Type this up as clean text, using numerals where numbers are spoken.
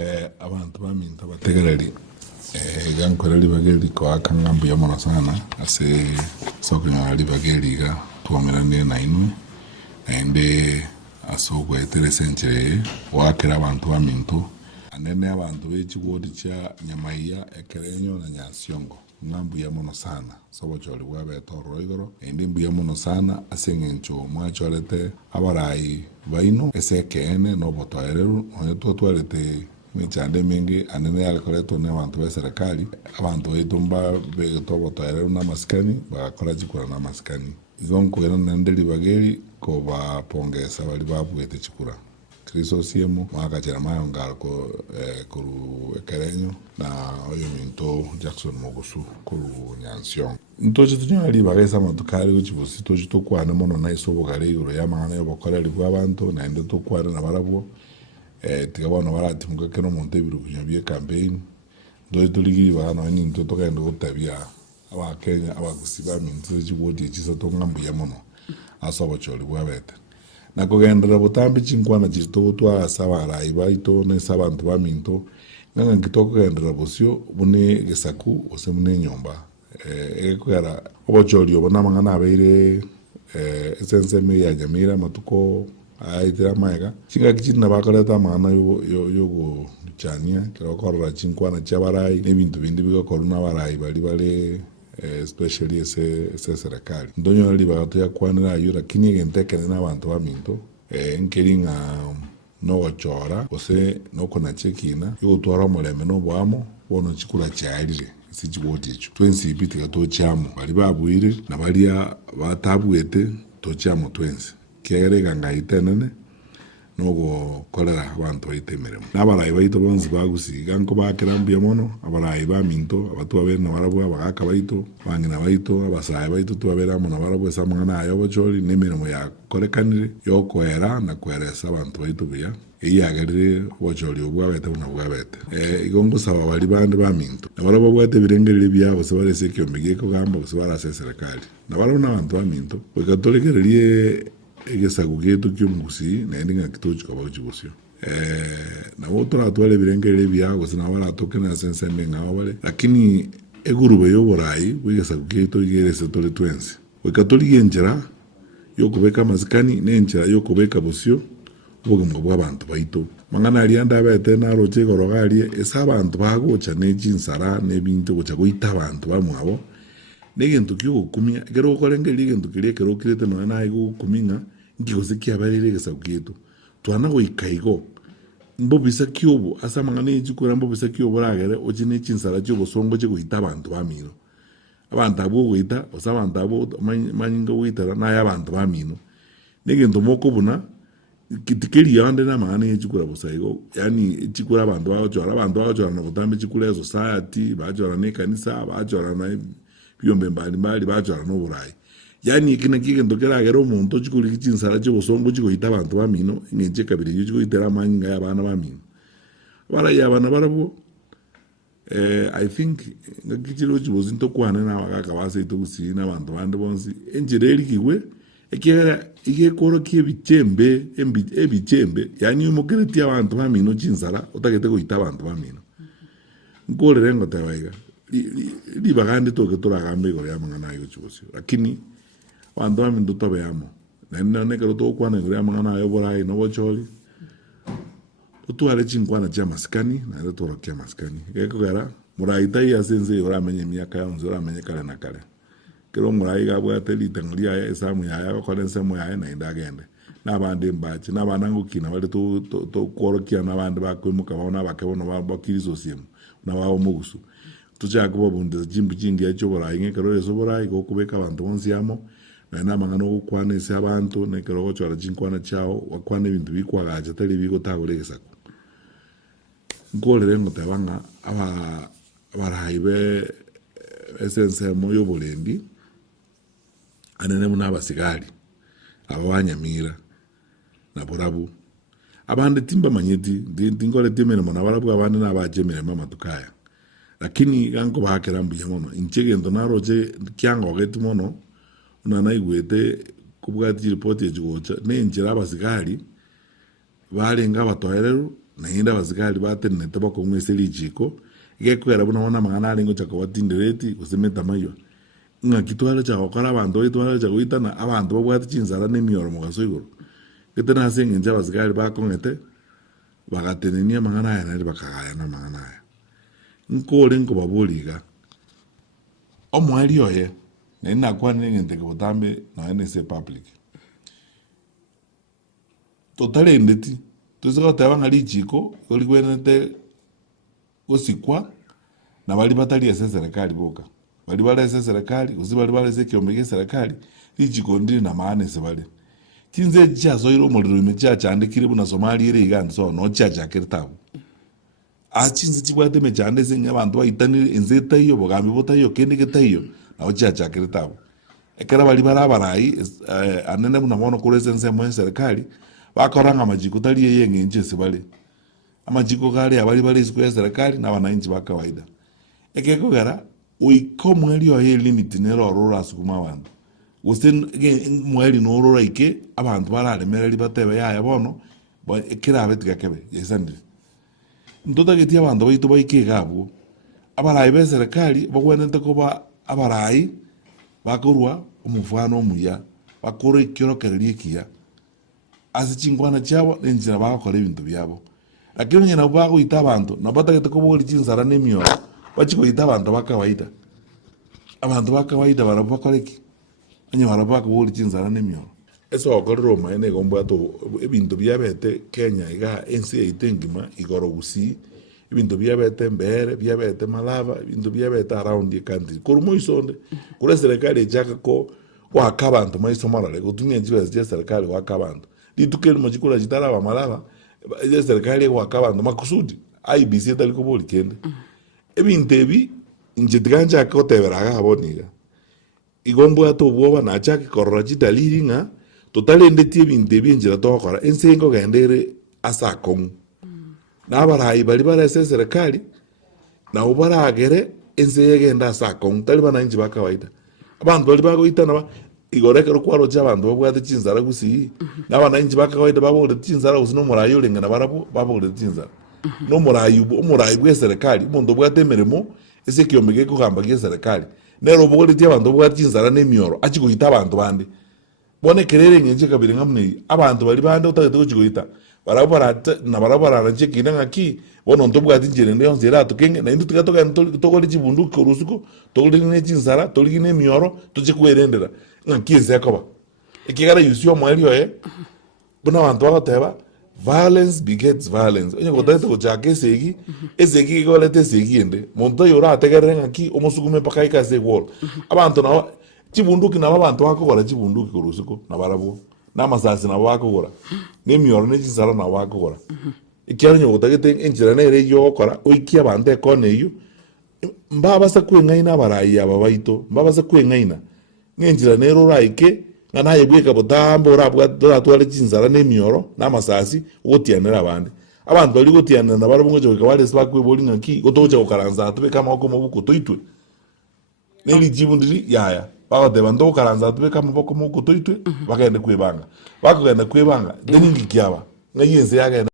abantu baminta bategereri gankorera bageri ko akangambu ya mona sana ase sokinyari bageri ga tuomerane na inwe ende asogwa eteresenche wakera abantu bamintu anene abantu b'ekigodi kya nyamaiya ekerenyo na nyasiongo ngambu ya mono sana sobo choli bwabetoro igoro ende mbu ya mono sana asengencho mwachorete abarai baino esekene no botoereru onye twatwarete michande mingi anene yalikoleto ne abantu be serikali abantu baitumba betobotoereru na maskani bakora chikura na maskani izonko era nandeli bageri ko bapongesa bali babwete chikura Kristo siemo wakachera mayo ngalko kuru ekerenyo na oyo minto Jackson Mogusu kuru nyansion ntoje tunyali bagesa matukari uchibusi toje tokwana mono na isobo gare yuro yamana yo bakora libwa abantu na ende tokwana na barabo tikabona barati mukakeno monte biru kunyabye campaign ndoje tuligi bana ni nto tokenda gutabya abakenya abagusiba minto chibodi chisato ngambu ya mono asobo choli bwabete na kugendera butambi chinkwana chito twa sabara ibaito ne sabantu baminto nganga kitoko kugendera busyo bune gesaku ose mune nyomba ekugara obocholi obona mangana abeire esense me ya jamira matuko aitira maega chinga kichina bakoreta mana yo chania kirokora chinkwana chabarai nebintu bindi bigakoruna barai bali especially ese serikali ndonyo libagato ya kwanira yura kini gentekene n'abantu baminto nkeringa no gochora ose no kona chekina yo twara muleme no bwamo bono chikura chairire sichiboti echo twensi bitika to chamo bali babwire na balia batabwete to chamo twensi kigerega ngaitenene nogo kolera abantu baitemeremo nabarayi baito bonzi bagusiga nko bakirambuye mono abarayi baminto abatu abena barabwa bagaka baito bangina baito abasayi baito tuaberamo na barabwa samwana ayo bocholi nemirimo ya korekanire yo kwera na kweresa abantu baito bya iyagarire bocholi obwabete una bwabete igongo saba bali bandi baminto na barabwa bwete birengerere byabo sebarese kyomegeko gamba kusibara serikali na barabwa abantu baminto bwekatolekererie egesaku getu ky'omugusi naende nga kitochika bauchigusio na wotora atwale birengere byago sina wala tokena senseme nga wale lakini egurube yo borai bwegesaku getu igerese tole twensi wekatoli yenjera yo kubeka mazikani nenjera yo kubeka busio ubugumwa bw'abantu baito mangana alianda abete na roche gorogalie esabantu bagocha nejinsara nebintu gocha goita abantu bamwabo negentu kyo kumia gero korengeli gentu kirie kero kirete no na igo kuminga ngikoze abarire gesaku getu twana go ikaigo mbo bisa kyobo asa mangane jikura mbo bisa kyobo ragere ojine chinsara cyo bosongo cyo guita abantu bamino abantu abo guita osabantu abo manyinga guita na yabantu bamino negento moko buna kitikeli yande na mangane jikura bosaigo yani jikura abantu bajo na butambe jikura society bajo na kanisa bajo na byombe mbali bajo no burayi yani kina kigendo keragera omuntu chikuri kichinsara cyo bosongo chikoita abantu bamino ngeje kabiri yuko itera manyinga y'abana bamino bara y'abana barabo I think ngakikiro chibozinto kwana na bakaka base itugusina abantu bandi bonsi enjireri kiwe ekera igekoro kibichembe ebichembe yani umukereti abantu bamino chinsara utakete koita abantu bamino ngolere ngotawaiga libagande toke turagambe gore amangana yo chibosio lakini wando amindu tobe amo nenda nekero to kwana gore amangana yo borai no bocholi tuale chinkwana cha maskani na ndo torokia maskani eko gara muraita ya sense yora menye miaka ya nzora menye kale na kale kero murai ga bwa teli tanglia ya esamu ya ko kole semu ya na indagende nabandi mbachi nabanangu kina wale to korokia nabandi bakwemuka babona bakebona bakirizo simu na bawo mugusu tuchako bonde jimbu jingi yacho borai ngekero yeso borai go kubeka abantu bonsiamo na mangano gukwana ise abantu nekero go chora jinkwana chao wakwana ibintu bikwagaje tali bigo tagolegesa ngolere mutabanga abaraibe esense moyo bolendi anene muna abasigari abawanyamira na borabu abande timba manyeti ndingole temene mona barabu abande nabajemere mama tukaya lakini gango bakerambu yamono inchegendo naroje kyango getu mono unana igwete kubwati report ejugocha nenjira abasigari barenga batoherero na inda basikali batenete bakomweseri jiko gekwera buna wana magana alingo chakawatindireti kusemeta mayo nga kitwala cha okora abantu itwala cha kuitana abantu babwate chinzara n'emiyoro mugaso iguru getena asenga nja basikali bakongete bagatenenia magana aya nari bakagaya na magana aya nkore nko baboliga omwali oye na inakwa ngente ko tambe na NSA public totale ndeti tuzika tabanga lijiko oligwenete osikwa na bali batali ese serikali boka bali bale ese serikali uzibali bale ese kiomege serikali lijiko ndiri na maana se bale tinze chazo iro muliro mecha chandikire buna Somalia ire igandi so no chacha kirtabu achinze chibwate mechande singa abantu baitani enzeta iyo bogambi botayo kende ketayo na chacha kirtabu ekara bali barabarai anene buna mono kuresense mu serikali bakoranga amajiko tali yenge nje sibale amajiko kale abali bali siku ya serikali na wananchi ba kawaida ekeko gara uikomweli yo ye limit nero rora sukuma abantu usen mweli no rora ike abantu barale mereli batebe ya bono ekira betika kebe yesande ndoda getia abantu baito baike gabo abarai be serikali bagwenete ko ba abarai bakorwa umufano muya bakore ikiro kerelikia asichingwana chabo nenjira bakora ibintu byabo lakini nyina bago itabantu nabatagete ko boli chinzara nemyo bachiko itabantu bakawaida abantu bakawaida barabakoreki anya barabaka boli chinzara nemyo eso okorro maene gombo ato ibintu byabete Kenya iga NCA itengima igoro gusi ibintu byabete mbere byabete malava ibintu byabete around the country kurumo isonde kure serikali chaka ko wakabantu maisomarale kutumia jiba za serikali wakabantu litukeli mojikula jitara wa malava ya serikali wakabantu makusudi IBC taliko boli kende ebintebi njitiganja ko teberaga aboniga igombo ato bwoba na chaki korraji daliringa totale ndeti ebintebi njira tokora ensengo gendere asakong na barayi bali barase serikali na ubaragere ensege nda asakong tali bananji bakawaida abantu bali bagoitana ba igorekero kwaro cy'abantu babwate cinzara gusi n'abananji bakawaida babode cinzara usino murayo lengana barabo babode cinzara no murayi bwe serikali mundo bwate meremo ese kiyomege ko gambagiye serikali nero bogole cy'abantu babwate cinzara n'emiyoro akiguhita abantu bande bone kerere ngenje kabiri ngamne abantu bali bande utagete kugita barabarata na barabara nchekina ngaki bono ntobwate njere ndo nzira tukenge na indu tukatoka tokole chibunduko rusuko tokole ne cinzara tokole ne miyoro tuchikwerendera nkize yakoba ikigara yusyo mwelio buna abantu bakateba violence begets violence onye kodete ko chake segi ezegi golete segi ende monto yora ategere ngaki omusukume pakaika se wall abantu na chibunduki na abantu bakokora chibunduki kurusuko na barabo na masasi na bakokora nemiyoro ne chisara na bakokora ikyaro nyo kodete enjira nere yo okora oikia abantu ekone iyo mbaba sa kwengaina barayi ababaito mbaba sa kwengaina ngenjira nero raike ngana yebweka botambo rabwa twale cinzara nemiyoro namasasi otianera abandi abantu bali gotiana na barabungo cyo kabale sibakwe boli ngaki gotocha okaranza tube kama oko mubuko toitwe neli jibundiri yaya bawo de bando okaranza tube kama boko mubuko toitwe bagende kwebanga bakagenda kwebanga deningi kyaba ngayenze yagenda